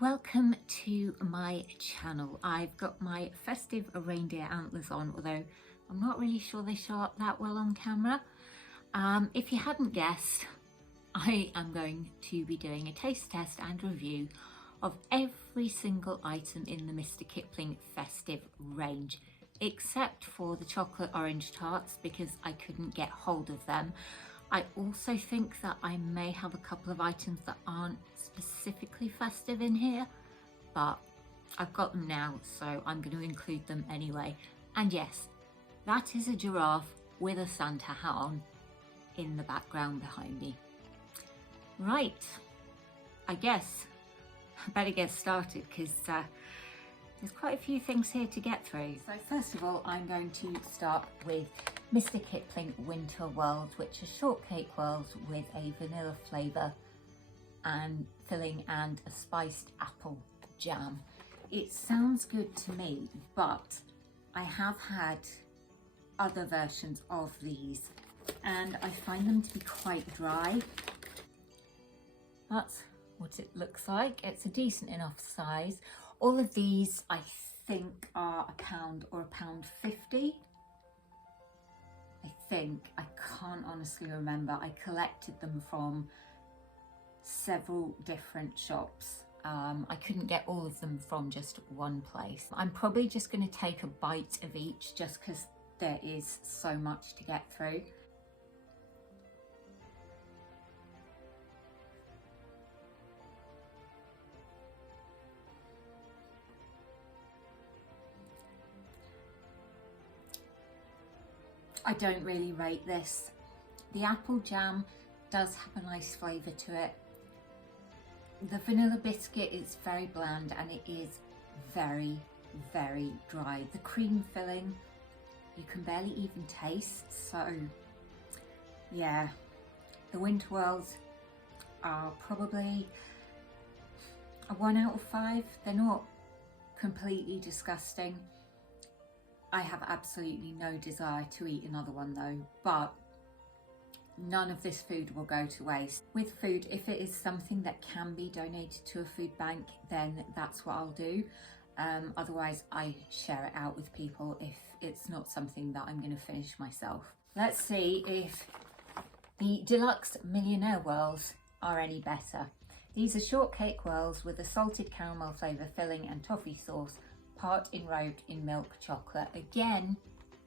Welcome to my channel. I've got my festive reindeer antlers on, although I'm not really sure they show up that well on camera. If you hadn't guessed, I am going to be doing a taste test and review of every single item in the Mr Kipling Festive range, except for the chocolate orange tarts because I couldn't get hold of them. I also think that I may have a couple of items that aren't specifically festive in here, but I've got them now, so I'm going to include them anyway. And yes, that is a giraffe with a Santa hat on in the background behind me. Right, I guess I better get started because there's quite a few things here to get through. So first of all, I'm going to start with Mr Kipling Winter Whirls, which are shortcake whirls with a vanilla flavour and filling and a spiced apple jam. It sounds good to me, but I have had other versions of these and I find them to be quite dry. That's what it looks like. It's a decent enough size. All of these I think are £1 or £1.50. I think, I can't honestly remember. I collected them from several different shops. I couldn't get all of them from just one place. I'm probably just going to take a bite of each just because there is so much to get through. I don't really rate this. The apple jam does have a nice flavour to it. The vanilla biscuit is very bland and it is very, very dry. The cream filling, you can barely even taste. So yeah, the winter whirls are probably a 1 out of 5. They're not completely disgusting. I have absolutely no desire to eat another one though, but none of this food will go to waste. With food, if it is something that can be donated to a food bank, then that's what I'll do. Otherwise, I share it out with people if it's not something that I'm going to finish myself. Let's see if the Deluxe Millionaire Whirls are any better. These are shortcake whirls with a salted caramel flavour filling and toffee sauce, part enrobed in milk chocolate. Again,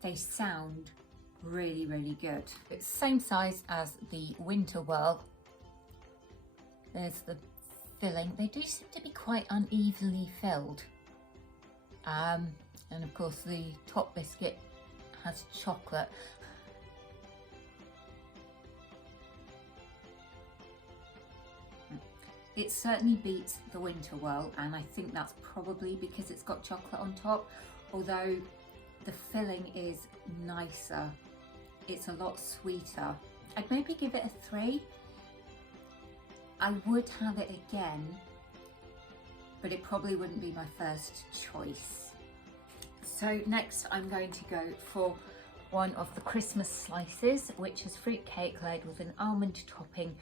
they sound really, really good. It's the same size as the winter whirl. There's the filling. They do seem to be quite unevenly filled. And of course the top biscuit has chocolate. It certainly beats the winter whirl, and I think that's probably because it's got chocolate on top, although the filling is nicer. It's a lot sweeter. I'd maybe give it a 3. I would have it again, but it probably wouldn't be my first choice. So next I'm going to go for one of the Christmas slices, which is fruit cake laid with an almond topping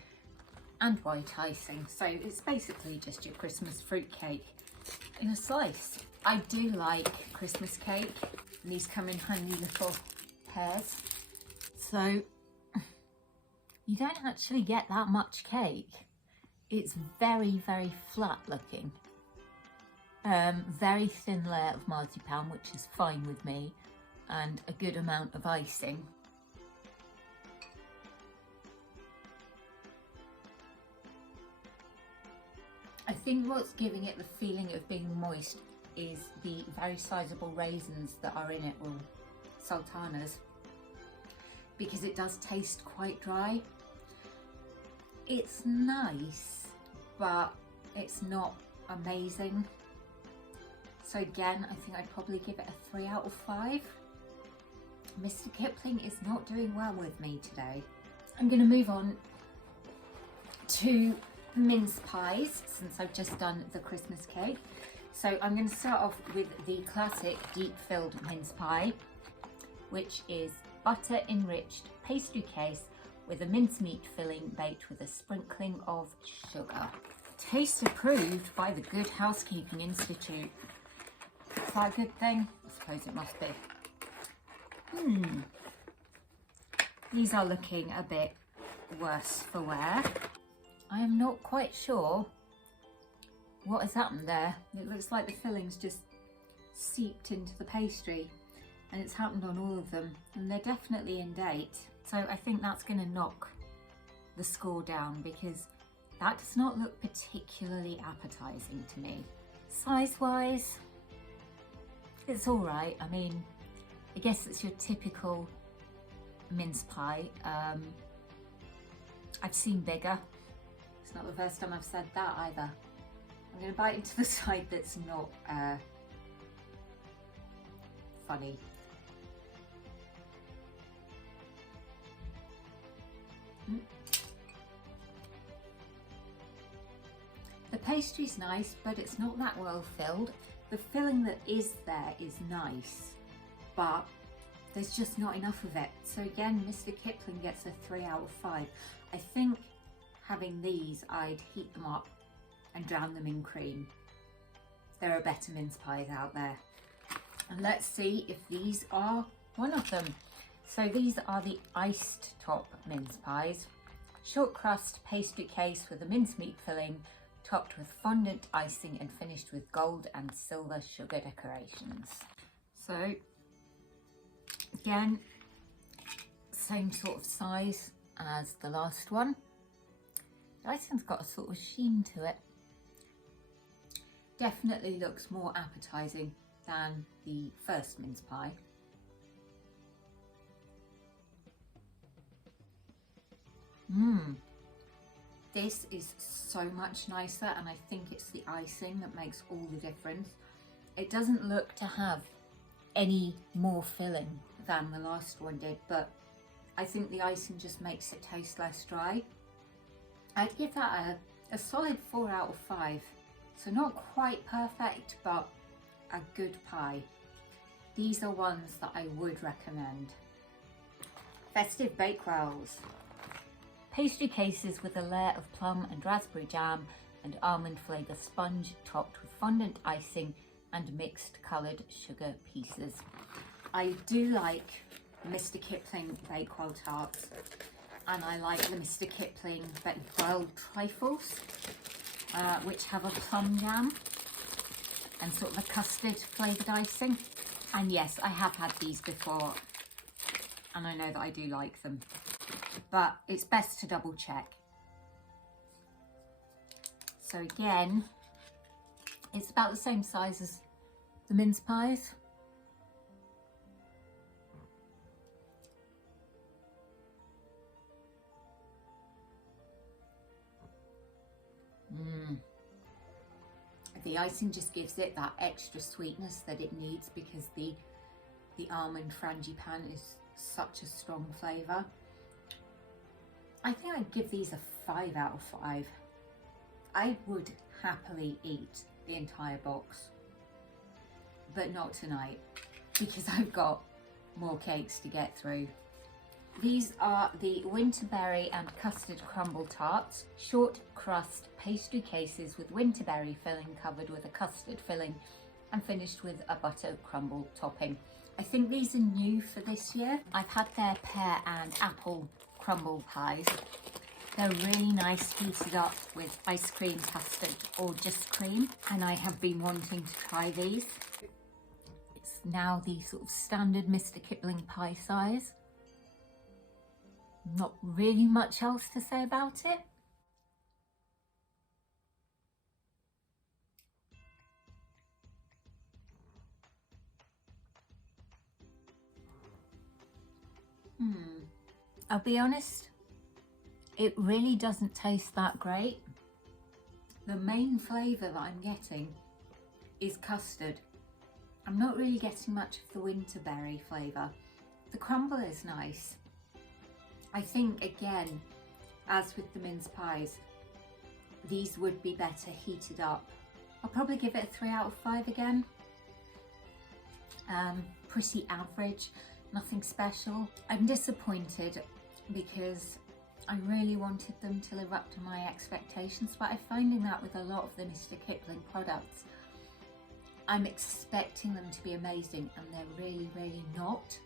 and white icing. So it's basically just your Christmas fruit cake in a slice. I do like Christmas cake, and these come in handy little pairs. So you don't actually get that much cake. It's very, very flat looking. Very thin layer of marzipan, which is fine with me, and a good amount of icing. I think what's giving it the feeling of being moist is the very sizable raisins that are in it, or sultanas, because it does taste quite dry. It's nice, but it's not amazing. So again, I think I'd probably give it a 3 out of 5. Mr Kipling is not doing well with me today. I'm going to move on to mince pies, since I've just done the Christmas cake. So I'm going to start off with the classic deep filled mince pie, which is butter enriched pastry case with a mincemeat filling baked with a sprinkling of sugar. Taste approved by the Good Housekeeping Institute. Is that a good thing? I suppose it must be. These are looking a bit worse for wear. I am not quite sure what has happened there. It looks like the filling's just seeped into the pastry, and it's happened on all of them, and they're definitely in date. So I think that's going to knock the score down, because that does not look particularly appetizing to me. Size wise, it's all right. I mean, I guess it's your typical mince pie. I've seen bigger. It's not the first time I've said that either. I'm going to bite into the side that's not funny. The pastry's nice, but it's not that well filled. The filling that is there is nice, but there's just not enough of it. So again, Mr Kipling gets a 3 out of 5. I think having these, I'd heat them up and drown them in cream. There are better mince pies out there. And let's see if these are one of them. So these are the iced top mince pies. Short crust pastry case with a mincemeat filling, topped with fondant icing and finished with gold and silver sugar decorations. So again, same sort of size as the last one. The icing's got a sort of sheen to it. Definitely looks more appetizing than the first mince pie. This is so much nicer, and I think it's the icing that makes all the difference. It doesn't look to have any more filling than the last one did, but I think the icing just makes it taste less dry. I'd give that a solid 4 out of 5. So not quite perfect, but a good pie. These are ones that I would recommend. Festive bake rolls. Pastry cases with a layer of plum and raspberry jam and almond flavour sponge, topped with fondant icing and mixed coloured sugar pieces. I do like Mr Kipling bake roll tarts, and I like the Mr Kipling bake roll trifles, which have a plum jam and sort of a custard flavoured icing. And yes, I have had these before, and I know that I do like them, but it's best to double check. So again, it's about the same size as the mince pies. The icing just gives it that extra sweetness that it needs, because the almond frangipane is such a strong flavour. I think I'd give these a 5 out of 5. I would happily eat the entire box, but not tonight, because I've got more cakes to get through. These are the Winterberry and Custard Crumble Tarts, short crust pastry cases with winterberry filling covered with a custard filling and finished with a butter crumble topping. I think these are new for this year. I've had their pear and apple crumble pies. They're really nice, heated up with ice cream, custard or just cream, and I have been wanting to try these. It's now the sort of standard Mr Kipling pie size. Not really much else to say about it. I'll be honest, it really doesn't taste that great. The main flavour that I'm getting is custard. I'm not really getting much of the winterberry flavour. The crumble is nice. I think, again, as with the mince pies, these would be better heated up. I'll probably give it a 3 out of 5 again. Pretty average, nothing special. I'm disappointed because I really wanted them to live up to my expectations, but I'm finding that with a lot of the Mr Kipling products. I'm expecting them to be amazing and they're really, really not.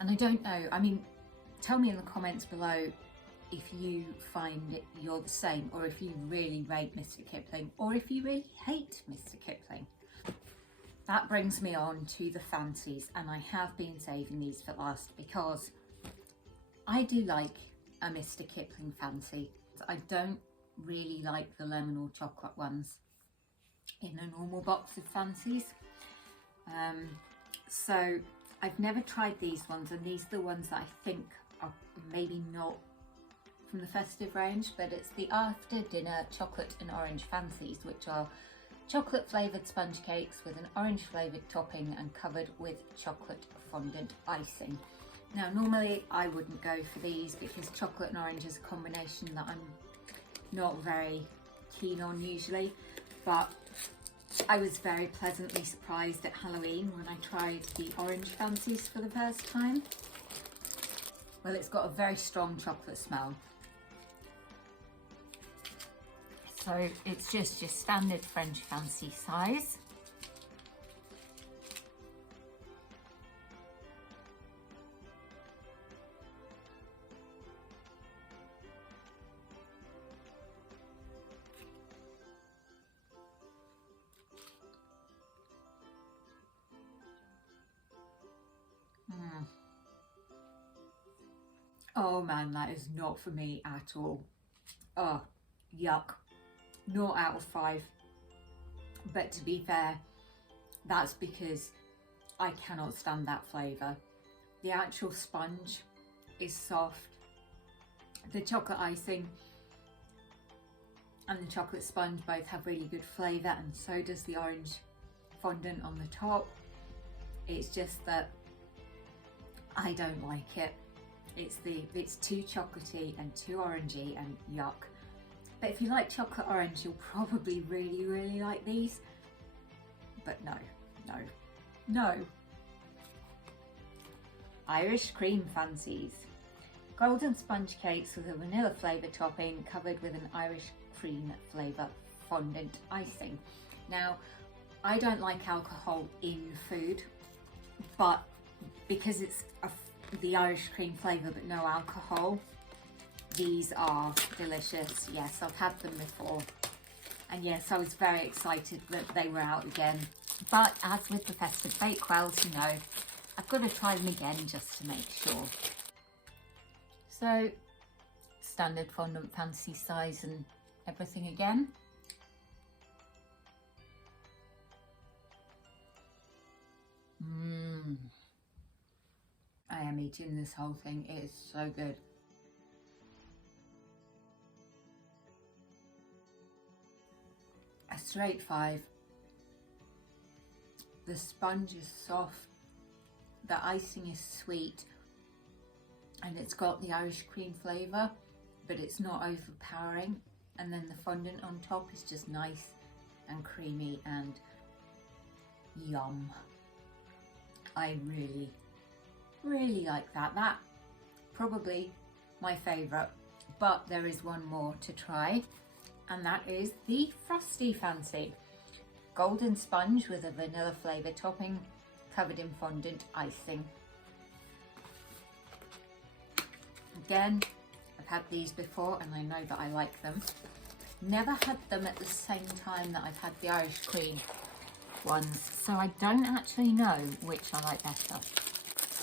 And I don't know, I mean, tell me in the comments below if you find you're the same, or if you really rate Mr Kipling, or if you really hate Mr Kipling. That brings me on to the fancies, and I have been saving these for last because I do like a Mr Kipling fancy. I don't really like the lemon or chocolate ones in a normal box of fancies. So I've never tried these ones, and these are the ones that I think are maybe not from the festive range, but it's the after dinner chocolate and orange fancies, which are chocolate flavoured sponge cakes with an orange flavoured topping and covered with chocolate fondant icing. Now normally I wouldn't go for these because chocolate and orange is a combination that I'm not very keen on usually, but I was very pleasantly surprised at Halloween when I tried the orange fancies for the first time. Well, it's got a very strong chocolate smell. So it's just your standard French fancy size. Oh man, that is not for me at all. Oh, yuck. 0 out of 5. But to be fair, that's because I cannot stand that flavour. The actual sponge is soft. The chocolate icing and the chocolate sponge both have really good flavour, and so does the orange fondant on the top. It's just that I don't like it. It's too chocolatey and too orangey and yuck. But if you like chocolate orange, you'll probably really, really like these. But no, no, no. Irish cream fancies. Golden sponge cakes with a vanilla flavour topping covered with an Irish cream flavour fondant icing. Now, I don't like alcohol in food, but because it's the Irish cream flavour but no alcohol, these are delicious. Yes, I've had them before. And yes, I was very excited that they were out again. But as with the festive bakewells, you know, I've got to try them again just to make sure. So, standard fondant fancy size and everything again. I am eating this whole thing. It is so good. A straight 5. The sponge is soft, the icing is sweet, and it's got the Irish cream flavour, but it's not overpowering. And then the fondant on top is just nice and creamy and yum. I really, really like that. That probably my favourite, but there is one more to try, and that is the Frosty Fancy. Golden sponge with a vanilla flavour topping covered in fondant icing. Again, I've had these before and I know that I like them. Never had them at the same time that I've had the Irish cream ones, so I don't actually know which I like better,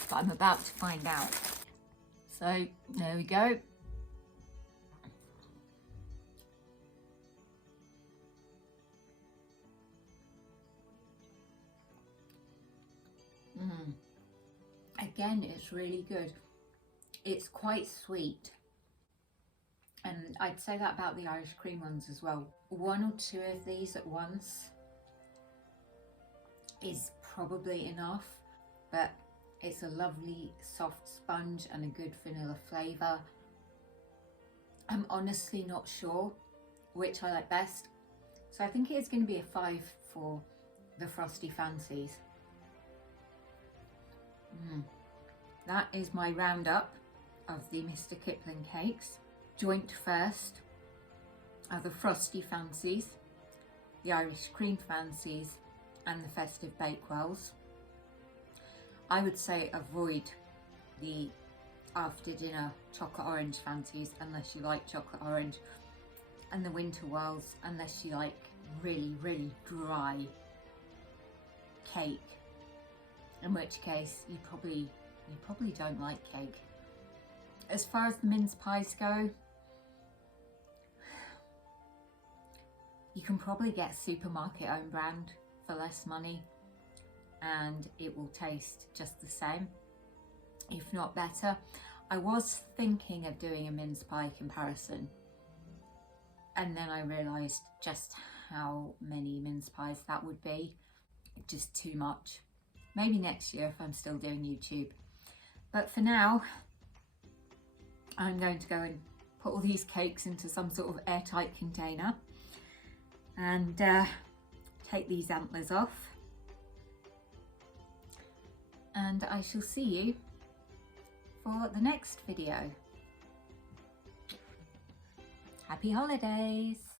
but I'm about to find out. So there we go. Again, it's really good. It's quite sweet, and I'd say that about the Irish cream ones as well. 1 or 2 of these at once is probably enough, but it's a lovely soft sponge and a good vanilla flavour. I'm honestly not sure which I like best, so I think it is going to be a 5 for the Frosty Fancies. That is my roundup of the Mr Kipling cakes. Joint first are the Frosty Fancies, the Irish Cream Fancies and the Festive Bakewells. I would say avoid the after dinner chocolate orange fancies unless you like chocolate orange, and the winter whirls unless you like really dry cake, in which case you probably don't like cake. As far as the mince pies go, you can probably get supermarket own brand for less money and it will taste just the same, if not better. I was thinking of doing a mince pie comparison, and then I realised just how many mince pies that would be. Just too much. Maybe next year if I'm still doing YouTube. But for now, I'm going to go and put all these cakes into some sort of airtight container and take these antlers off. And I shall see you for the next video. Happy holidays!